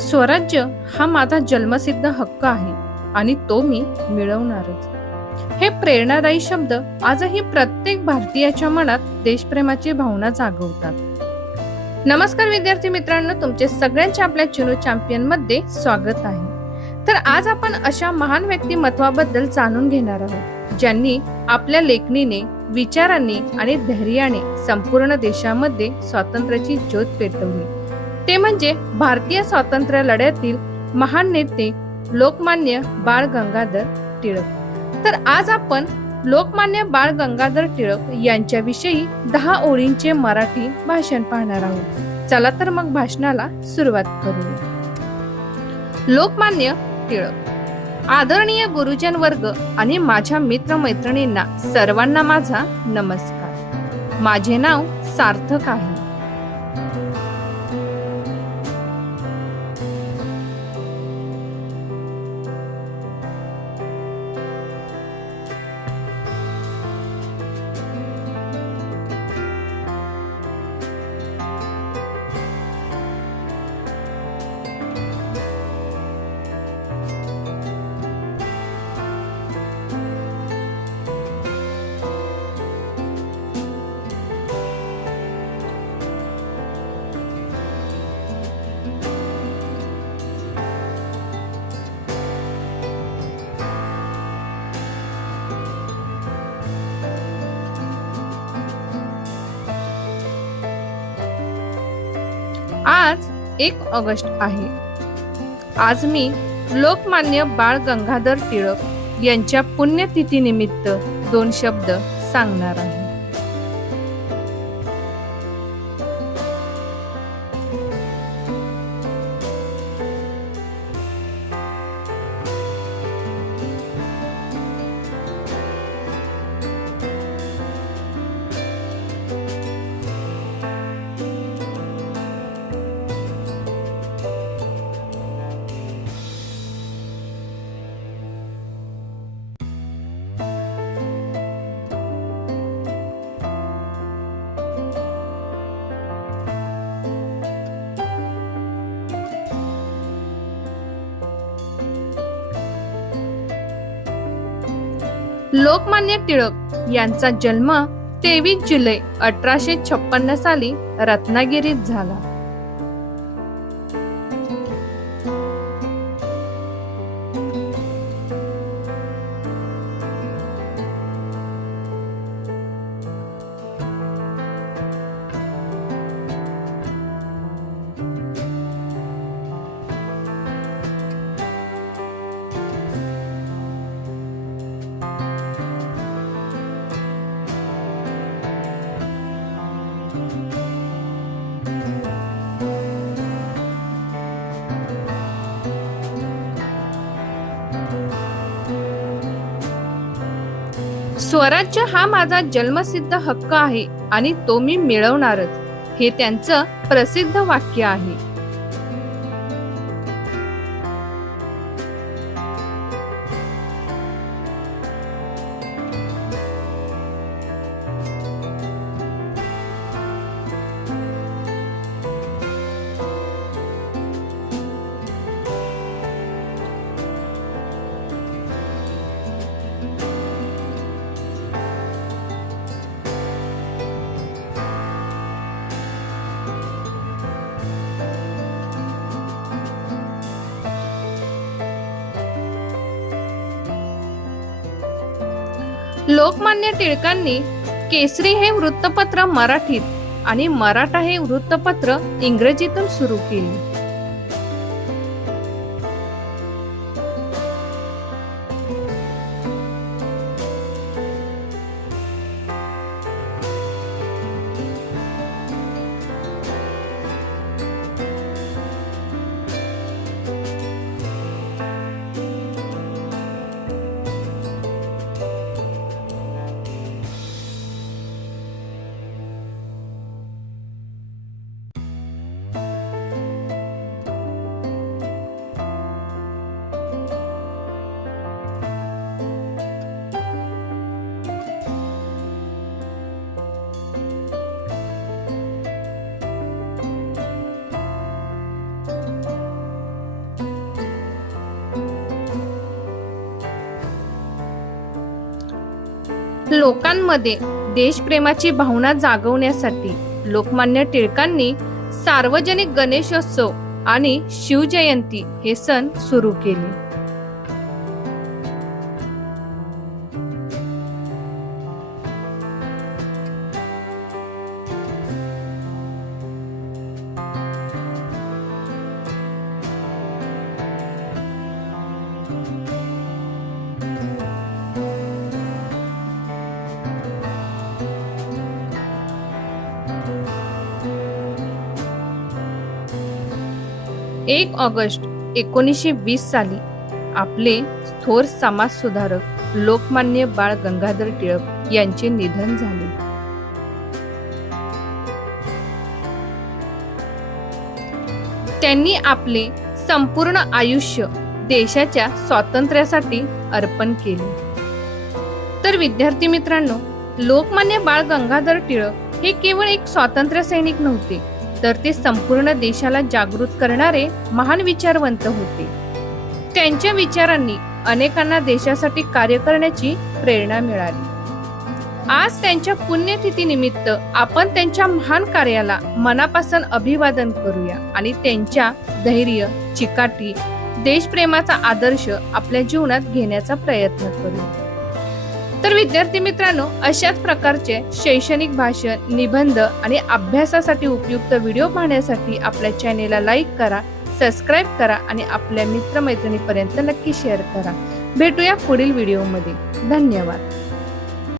स्वराज्य हा माझा जन्मसिद्ध हक्क आहे आणि तो मी मिळवणारच. हे प्रेरणादायी शब्द आजही प्रत्येक भारतीयाच्या मनात देशप्रेमाची भावना जागवतात. नमस्कार विद्यार्थी मित्रांनो, तुमचे सगळ्यांचे आपल्या चुनू चॅम्पियन मध्ये स्वागत आहे. तर आज आपण अशा महान व्यक्तिमत्वाबद्दल जाणून घेणार आहोत ज्यांनी आपल्या लेखणीने, विचारांनी आणि धैर्याने संपूर्ण देशामध्ये स्वातंत्र्याची ज्योत पेटवली. ते म्हणजे भारतीय स्वातंत्र्य लढ्यातील महान नेते लोकमान्य बाळ गंगाधर टिळक. तर आज आपण लोकमान्य बाळ गंगाधर टिळक यांच्याविषयी 10 ओळींचे मराठी भाषण पाहणार आहोत. चला तर मग भाषणाला सुरुवात करूया. लोकमान्य टिळक. आदरणीय गुरुजन वर्ग आणि माझ्या मित्रमैत्रिणींना सर्वांना माझा नमस्कार. माझे नाव सार्थक आहे. आज 1 ऑगस्ट आहे. आज मी लोकमान्य बाळ गंगाधर टिळक यांच्या पुण्यतिथीनिमित्त 2 शब्द सांगणार आहे. लोकमान्य टिळक यांचा जन्म 23 जुलै 1856 साली रत्नागिरीत झाला. स्वराज्य हा माझा जन्मसिद्ध हक्क आहे आणि तो मी मिळवणारच, हे त्यांचं प्रसिद्ध वाक्य आहे. लोकमान्य टिळकांनी केसरी हे वृत्तपत्र मराठीत आणि मराठा हे वृत्तपत्र इंग्रजीतून सुरू केले. लोकांमध्ये देशप्रेमाची भावना जागवण्यासाठी लोकमान्य टिळकांनी सार्वजनिक गणेशोत्सव आणि शिवजयंती हे सण सुरू केले. एक ऑगस्ट 1920 साली आपले थोर समाजसुधारक लोकमान्य बाळ गंगाधर टिळक यांचे निधन झाले. त्यांनी आपले संपूर्ण आयुष्य देशाच्या स्वातंत्र्यासाठी अर्पण केले. तर विद्यार्थी मित्रांनो, लोकमान्य बाळ गंगाधर टिळक हे केवळ एक स्वातंत्र्य सैनिक नव्हते, तर ते संपूर्ण देशाला जागृत करणारे महान विचारवंत होते. त्यांच्या विचारांनी अनेकांना देशासाठी कार्य करण्याची प्रेरणा मिळाली. आज त्यांच्या पुण्यतिथी निमित्त आपण त्यांच्या महान कार्याला मनापासून अभिवादन करूया आणि त्यांच्या धैर्य, चिकाटी, देशप्रेमाचा आदर्श आपल्या जीवनात घेण्याचा प्रयत्न करूया. तर विद्यार्थी मित्रांनो, अशाच प्रकारचे शैक्षणिक भाषण, निबंध आणि अभ्यासासाठी उपयुक्त व्हिडिओ पाहण्यासाठी आपल्या चॅनेलला लाईक करा, सबस्क्राईब करा आणि आपल्या मित्रमैत्रिणीपर्यंत नक्की शेअर करा. भेटूया पुढील व्हिडिओमध्ये. धन्यवाद.